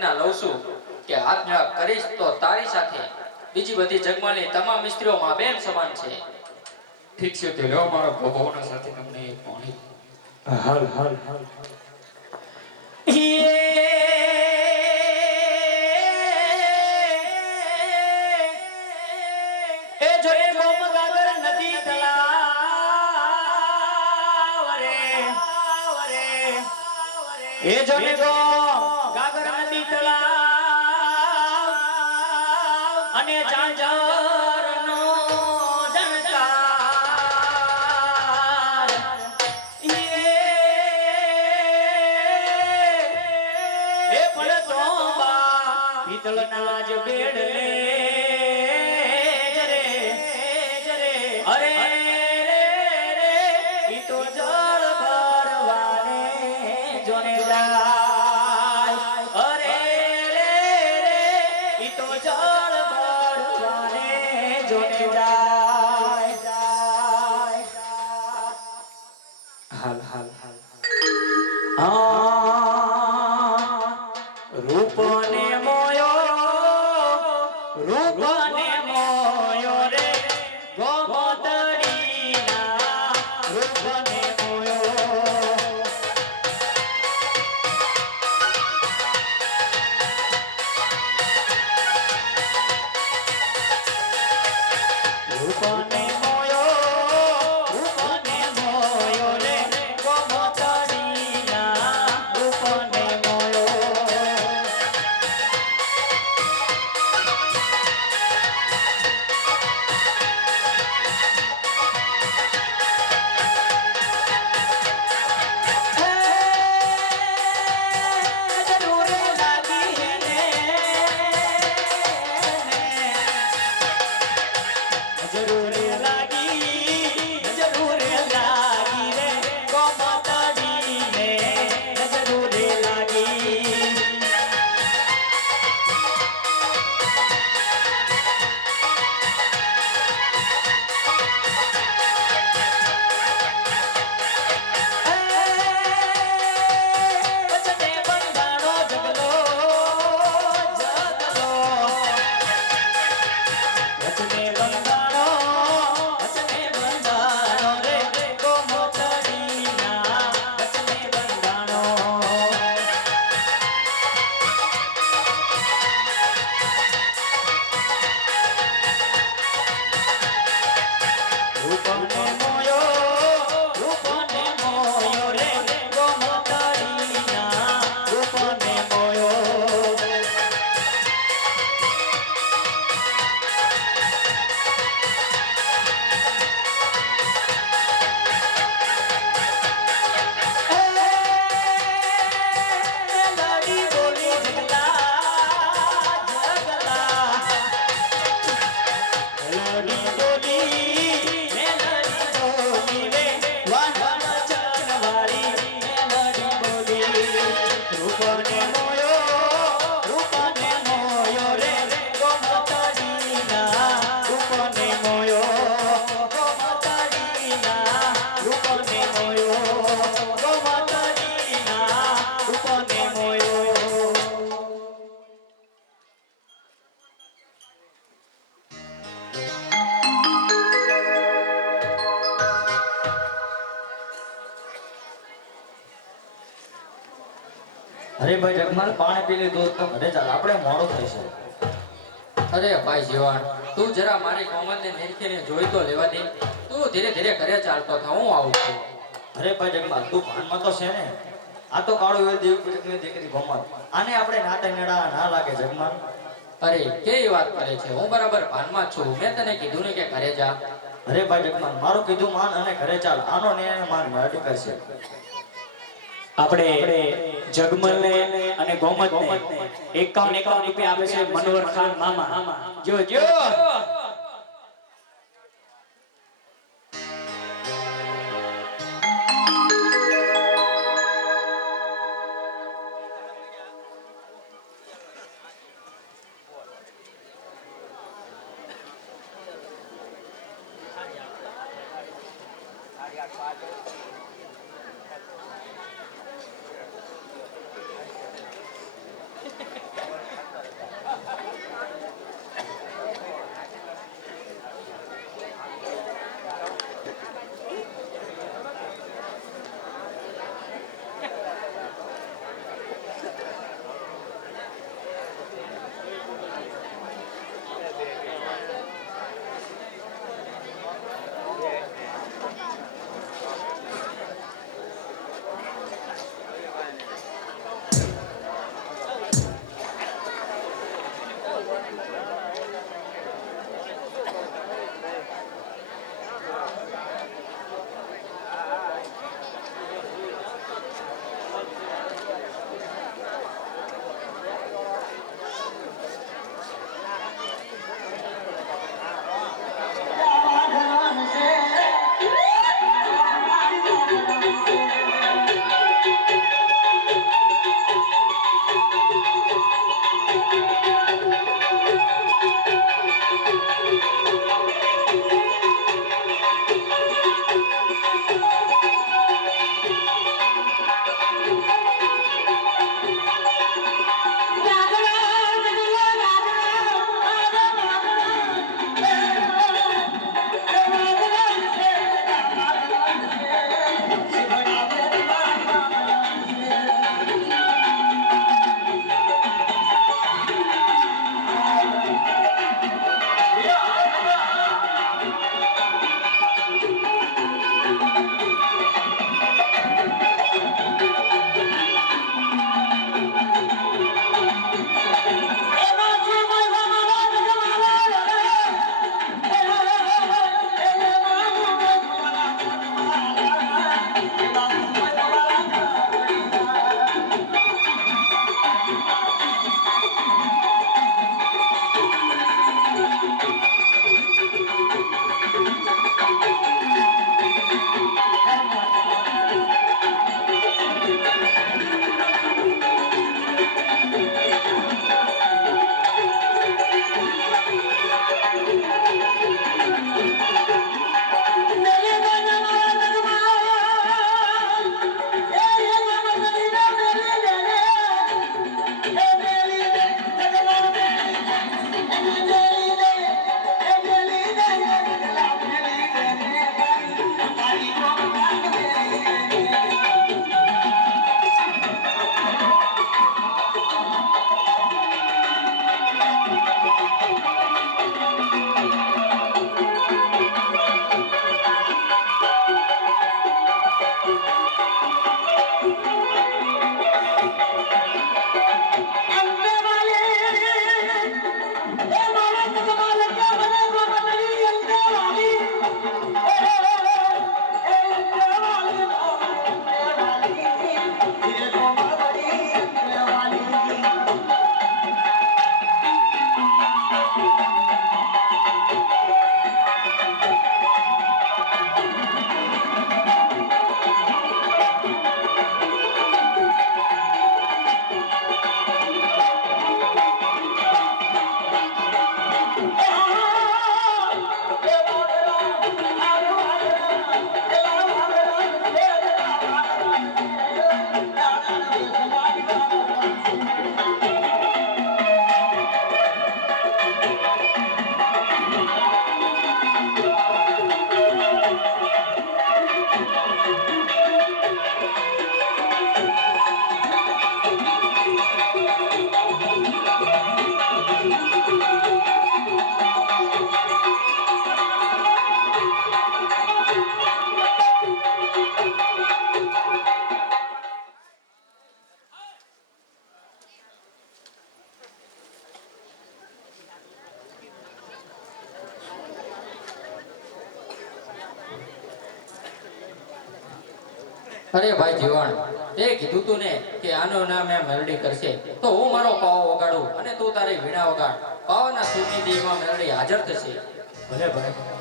પ્રતિજ્ઞા લઉં છું કે હાથ મેળાપ કરીશ તો તારી સાથે બીજી બધી જગમાની તમામ સ્ત્રીઓમાં બેન સમાન છે. ઠીક છે તે લો મારો ભોભોના સાથે તમને એક પાણી. હાલ હાલ હાલ એ જોને ગો ગાગર નદી તળાવ અને ઝાંઝર નો જનકાર એ પડતો બા પિતળના જ બેડલે જરે જરે અરે રે રે ઈ તો જળ ભરવાને જોને જાય અરે રે રે ઈ તો જળ ભરવાને જોને જાય હાલ હાલ હાલ રૂપને મોયો રૂપને મોયો રે ગોમતડીના રૂપને મોયો રૂપને મોયો રૂપને મોયો રે ગોમતડીના રૂપને મોયો જરૂર લાગી ને જરૂર લાગી રે ગોમતડીને જરૂર લાગી વચને બંધાણો જગલો જગલો વચને બંધાણો રે ગોમતડીના વચને બંધાણો રૂપને મોયો રે ગોમતડીના રૂપને મોયો લડી બોલી જગલા જગલા લડી બોલી રે વાહન ચરણવાળી લડી બોલી રૂપને મોયો રે ગોમતડીના રૂપને મોયો ગોમતડીના રૂપને મોયો ગોમતડીના રૂપને મોયો અરે ભાઈ જગમાલ પાણી પી લીધું તો ઘરે ચાલ આપણે મોડું થશે. અરે ભાઈ જીવાણ, તું જરા મારી કોમલને નિરખીને જોઈ તો લેવા દે. તું ધીરે ધીરે ઘરે ચાલતો થા, હું આવું છું. અરે ભાઈ જગમાલ તું ભાનમાં તો છે ને? આ તો કાળો વેલ દેવ પુરુષની દીકરી કોમલ. આને આપણે નાટક નડા ના લાગે જગમાલ? અરે કેવી વાત કરે છે, હું બરાબર ભાનમાં જ છું. મેં તને કીધું ને કે ઘરે જા. અરે ભાઈ જગમાલ મારું કીધું માન અને ઘરે ચાલ. આનો નિર્ણય માન મેળવી કરશે. આપણે જગમલને અને ગોમતને 51 રૂપિયા આપે છે મનોહર ખાન મામા. જો જો અરે ભાઈ જીવણ, તે કીધું તું ને કે આનું નામ એમ મેલડી કરશે, તો હું મારો પાવો વગાડું અને તું તારી વીણા વગાડ. પાવાના સૂરની દેહમાં મેલડી હાજર થશે. ભલે ભાઈ